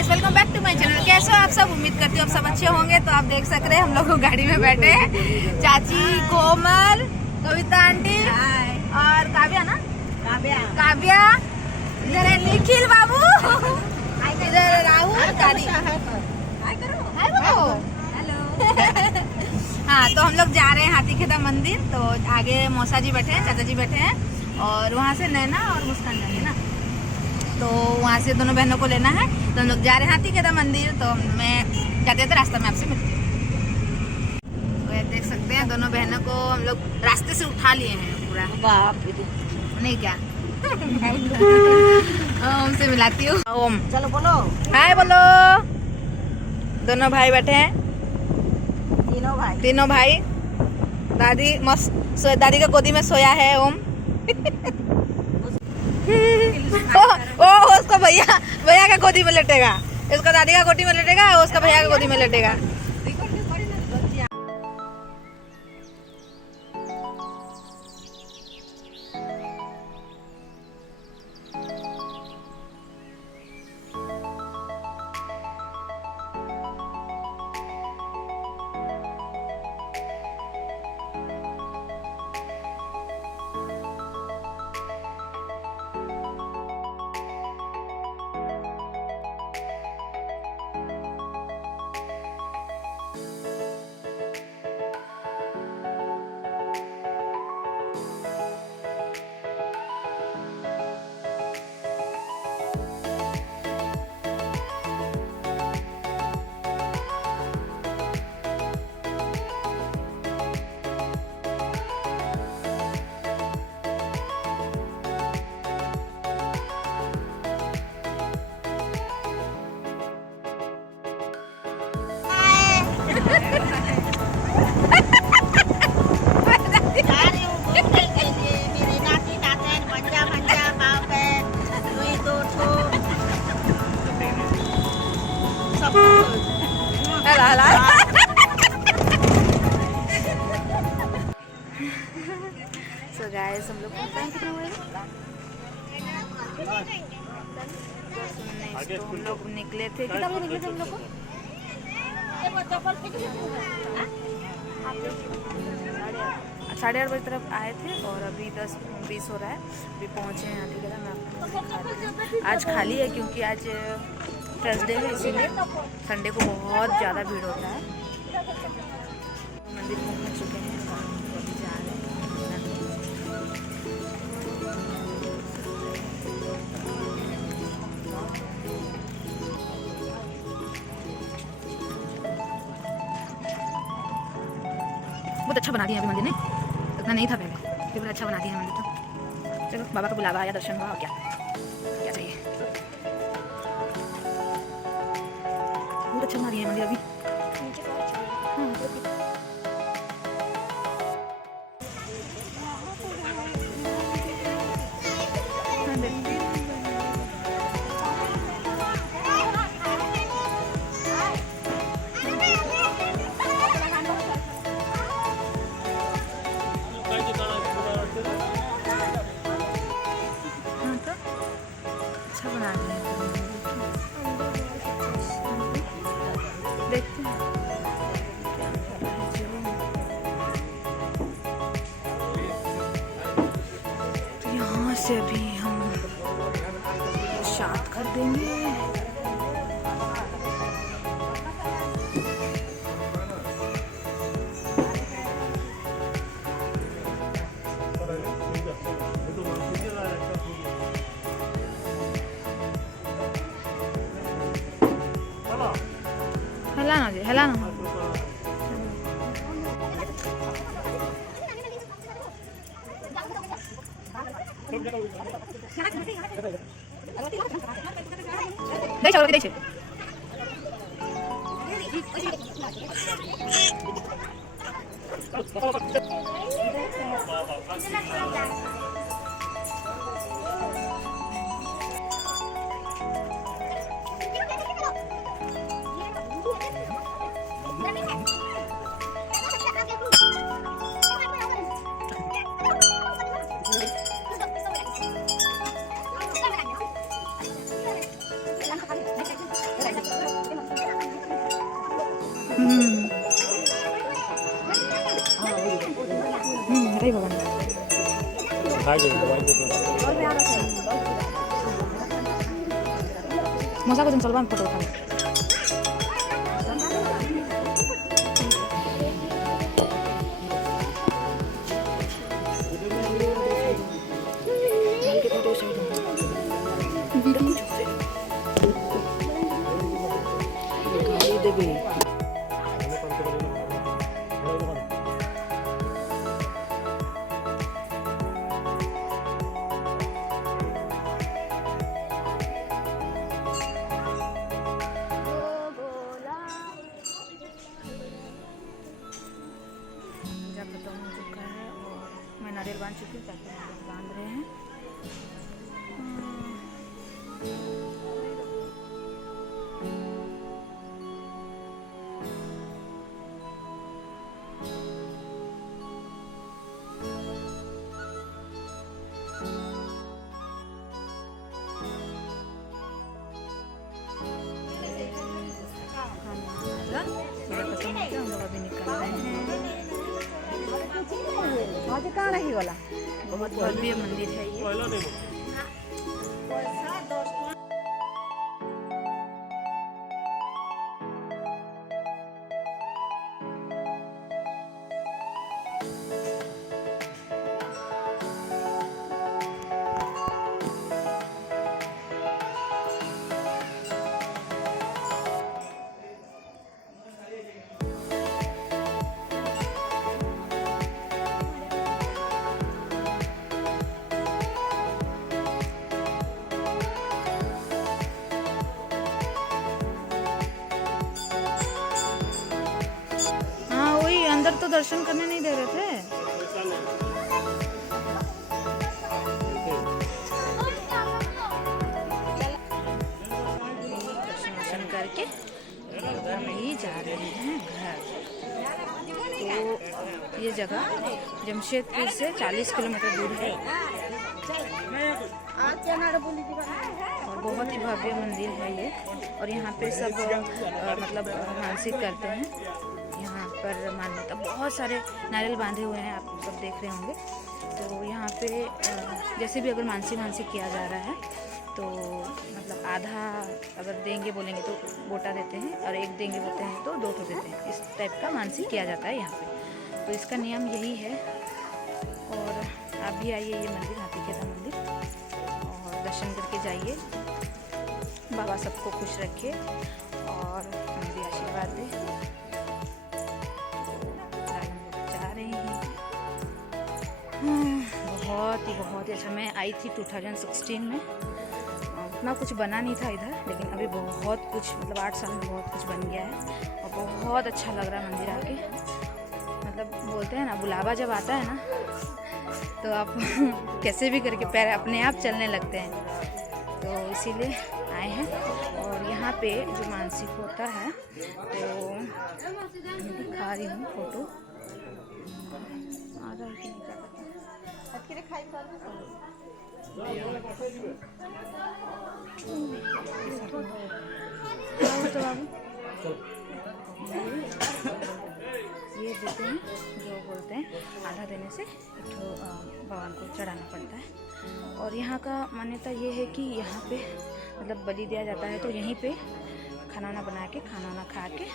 Guys, welcome back to my channel. कैसे हो आप सब? उम्मीद करती हूँ आप सब अच्छे होंगे। तो आप देख सक रहे हैं हम लोग गाड़ी में बैठे हैं। चाची, कोमल, कविता आंटी और काव्या ना, काव्या इधर है, निखिल बाबू इधर, राहुल, दादी। हाँ, तो हम लोग जा रहे हैं हाथीखेड़ा मंदिर। तो आगे मौसा जी बैठे हैं, चाचा जी बैठे हैं और वहाँ से नैना और मुस्कान जाएंगे ना। तो वहाँ से दोनों बहनों को लेना है। तो हम लोग जा रहे हैं हाथीखेड़ा मंदिर। तो मैं जाते थे रास्ता में आपसे मिलती हूँ। तो ये देख सकते हैं दोनों बहनों को हम लोग रास्ते से उठा लिए हैं पूरा। बाप नहीं क्या ओम से मिलाती हूँ। ओम चलो बोलो हाय बोलो। दोनों भाई बैठे हैं, तीनों भाई। दादी मस्त दादी का गोदी में सोया है ओम। ओ उसका भैया का गोदी में लेटेगा, इसका दादी का गोदी में लेटेगा, उसका भैया का गोदी में लेटेगा। So guys, हम लोग हम लोग निकले थे। कितना बजे निकले थे हम लोग को? 8:30 बजे तरफ आए थे और अभी 10:20 हो रहा है। अभी पहुँचे हैं हाथीखेड़ा में। आज खाली है क्योंकि आज थर्सडे है, इसीलिए संडे को बहुत ज़्यादा भीड़ होता है। मंदिर पहुँच चुके हैं और अभी जा रहे हैं। बहुत अच्छा बना दिया अभी मंदिर ने, इतना नहीं था पहले, फिर अच्छा बना दिया मंदिर। तो चलो बाबा का बुलावा आया, दर्शन हुआ, क्या क्या चाहिए। बहुत अच्छा बना दिया मंदिर अभी। अच्छा बना दिया देखते हैं। तो यहाँ से अभी हम प्रसाद कर देंगे। हेलाना जी, हेलाना। दे छोड़ दे। रही भगवान मौसा को दिन चलवा फोटो उठा खत्म हो चुका है और मैं नारियल बांध चुकी हूँ, ताकि नारियल बांध रहे हैं। हम लोग अभी निकल रहे हैं। कहाँ रही वाला बहुत भव्य मंदिर है ये। अंदर तो दर्शन करने नहीं दे रहे थे। दर्शन करके हम जा रहे हैं घर। तो ये जगह जमशेदपुर से 40 किलोमीटर दूर है और बहुत ही भव्य मंदिर है ये। और यहाँ पे सब मतलब मानसिक करते हैं। यहाँ पर मान्यता बहुत सारे नारियल बांधे हुए हैं, आप सब देख रहे होंगे। तो यहाँ पे जैसे भी अगर मानसिक किया जा रहा है तो मतलब आधा अगर देंगे बोलेंगे तो गोटा देते हैं, और एक देंगे बोलते हैं तो 2 देते हैं। इस टाइप का मानसिक किया जाता है यहाँ पे। तो इसका नियम यही है। और आप भी आइए ये मंदिर, हाथीखेदा मंदिर, और दर्शन करके जाइए। बाबा सबको खुश रखे और हमें भी आशीर्वाद दे। बहुत ही अच्छा। मैं आई थी 2016 में, उतना कुछ बना नहीं था इधर, लेकिन अभी बहुत कुछ मतलब 8 साल में बहुत कुछ बन गया है और बहुत अच्छा लग रहा है मंदिर आके। मतलब बोलते हैं ना, बुलावा जब आता है ना तो आप कैसे भी करके पैर अपने आप चलने लगते हैं। तो इसीलिए आए हैं। और यहाँ पे जो मानसिक होता है तो दिखा रही हूँ फोटो। आ रहा है कि ये देते हैं, जो बोलते हैं आधा देने से भगवान को चढ़ाना पड़ता है। और यहाँ का मान्यता ये है कि यहाँ पे मतलब बलि दिया जाता है, तो यहीं पे खाना वाना बना के खाना वाना खा के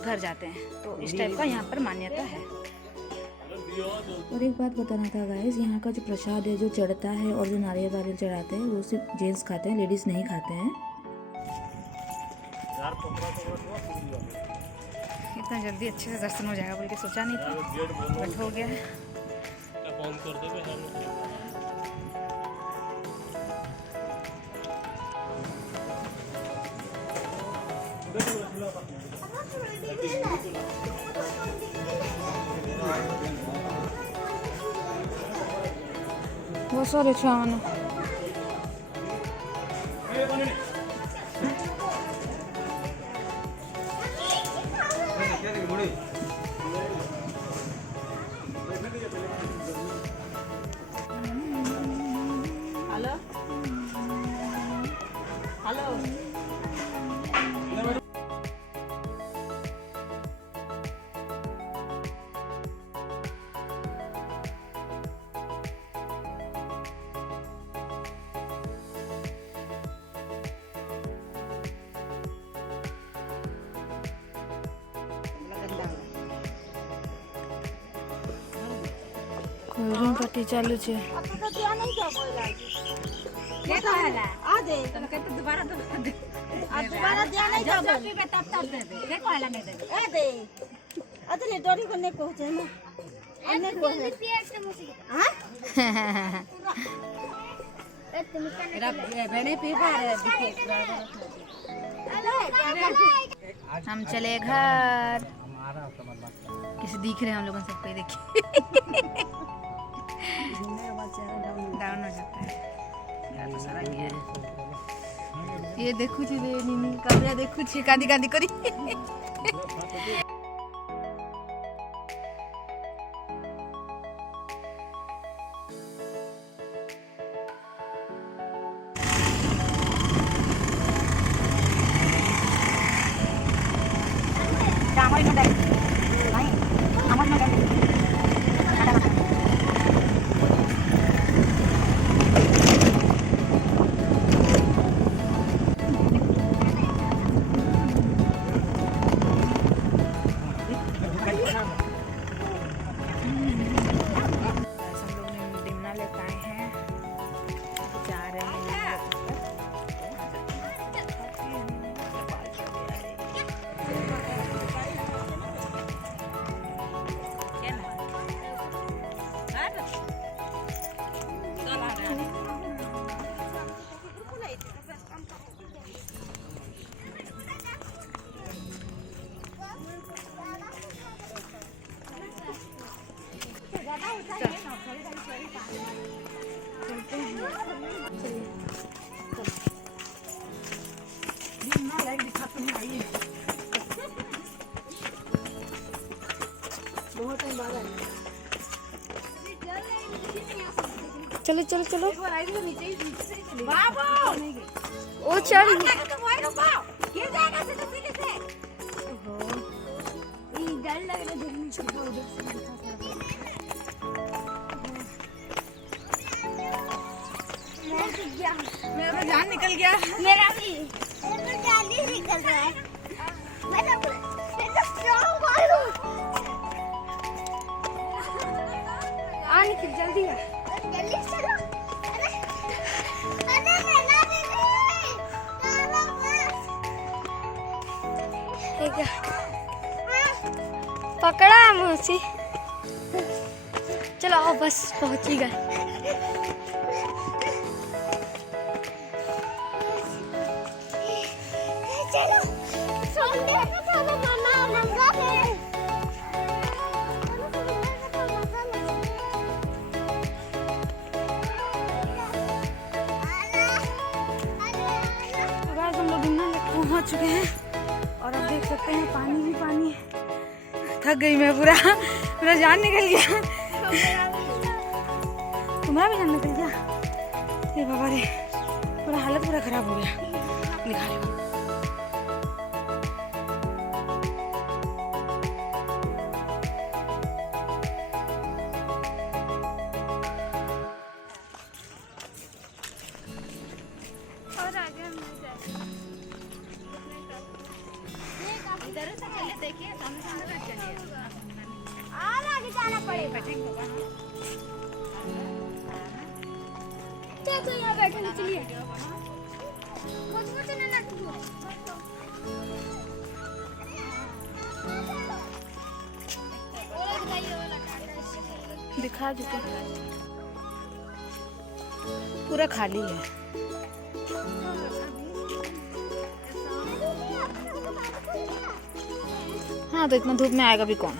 घर जाते हैं। तो इस टाइप का यहाँ पर मान्यता है। और एक बात बताना था गाइस, यहाँ का जो प्रसाद है जो चढ़ता है और जो नारियल वारियल चढ़ाते हैं वो सिर्फ जेंट्स खाते हैं, लेडीज़ नहीं खाते हैं। इतना जल्दी अच्छे से दर्शन हो जाएगा बोल के सोचा नहीं था, बट हो गया है। बहुत सारे छान हेलो हेलो रूम पार्टी चालू छे। के कहला आ दे तुम कहते दोबारा दे दोबारा दिया नहीं जब पीबे तब दे दे के कहला नहीं दे ए दे अदले डोरी को नहीं पहुंचे ना अन्ने को है हां मेरा बहने पीबा रे हम चले घर। किसी दिख रहे हैं हम लोगों से कोई देखिए डाउन हो जाता है। ये देखू छी नीनी कमरा देखू छी कांदी कांदी करी चलो चलो चलो बाबू ओ चल गिर जाएगा सीधे सीधे से ये डर लग रहा है देखने से उधर से मेरा तो जान निकल गया मेरा भी जान ही निकल रहा है। मैं तो स्ट्रांग मारू आ निकल जल्दी है जल्दी चलो। अरे मेरा दीदी पकड़ा है मौसी। चलो आओ बस पहुंच ही गए। चलो सोने का चलो मामा नंगा है। हम लोग पहुंच चुके हैं और अब देख सकते हैं पानी ही पानी है। थक गई मैं पूरा मेरा जान निकल गया। तुम्हारा भी जान निकल गया। ये बाबा रे पूरा हालत पूरा खराब हो गया। दिखा लो इधर से चले देखिए सामने सामने चलिए आगे जाना पड़ेगा। तो यहाँ बैठे चलिए दिखा चुके पूरा खाली है। हाँ तो इतना धूप में आएगा भी कौन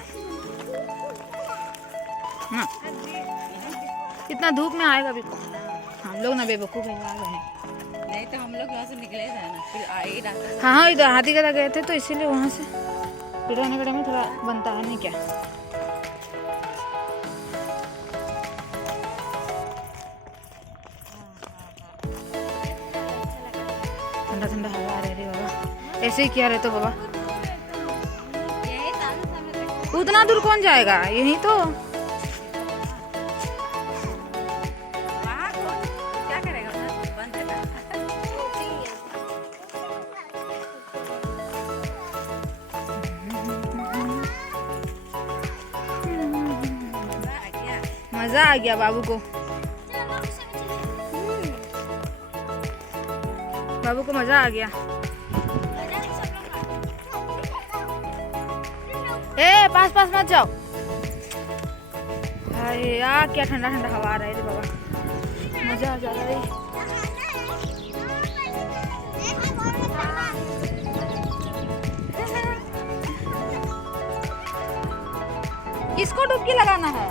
ना। इतना धूप में आएगा भी कौन। हम लोग ना बेवकूफ है आ गए। नहीं तो हम लोग यहाँ से निकले थे ना फिर आए रास्ते। हाँ इधर हाथी कदा गए थे तो इसीलिए वहाँ से फिर रहने का में थोड़ा बनता है नहीं क्या। ठंडा ठंडा हवा आ रही बाबा। ऐसे ही क्या रहते बाबा। उतना दूर कौन जाएगा यही तो। क्या करेगा बंद है मजा आ गया बाबू को, बाबू को मजा आ गया। ए पास पास मत जाओ। हाय यार क्या ठंडा ठंडा हवा आ रहा है रे बाबा, मजा आ जा रहा है। किसको डुबकी लगाना है?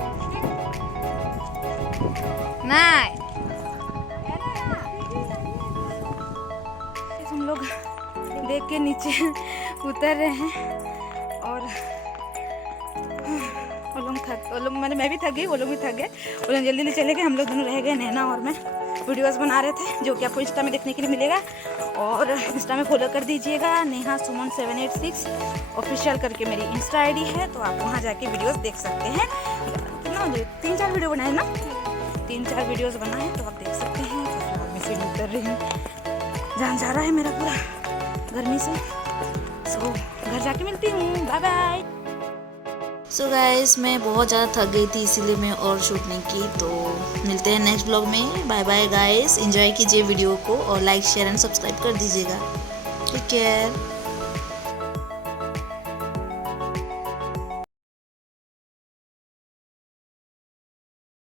नहीं, हम लोग देख के नीचे उतर रहे हैं और वो लोग मैं भी थक गई, वो लोग भी थक गए। वो लोग जल्दी चले गए, हम लोग दोनों रह गए, नैना और मैं वीडियोस बना रहे थे, जो कि आपको इंस्टा में देखने के लिए मिलेगा। और इंस्टा में फॉलो कर दीजिएगा, नेहा सुमन 786 ऑफिशियल करके मेरी इंस्टा आईडी है, तो आप वहाँ जाके वीडियोस देख सकते हैं। कितना 3-4 वीडियो बनाए ना, 3-4 वीडियोस बनाए, तो आप देख सकते हैं। तो मैं सीढ़ी उतर रही हूँ, जान जा रहा है मेरा पूरा गर्मी से। सो घर जाके मिलती हूँ, बाय बाय। सो गाइस मैं बहुत ज़्यादा थक गई थी, इसीलिए मैं और शूट नहीं की। तो मिलते हैं नेक्स्ट ब्लॉग में। बाय बाय गाइस, एंजॉय कीजिए वीडियो को और लाइक शेयर एंड सब्सक्राइब कर दीजिएगा। Take care.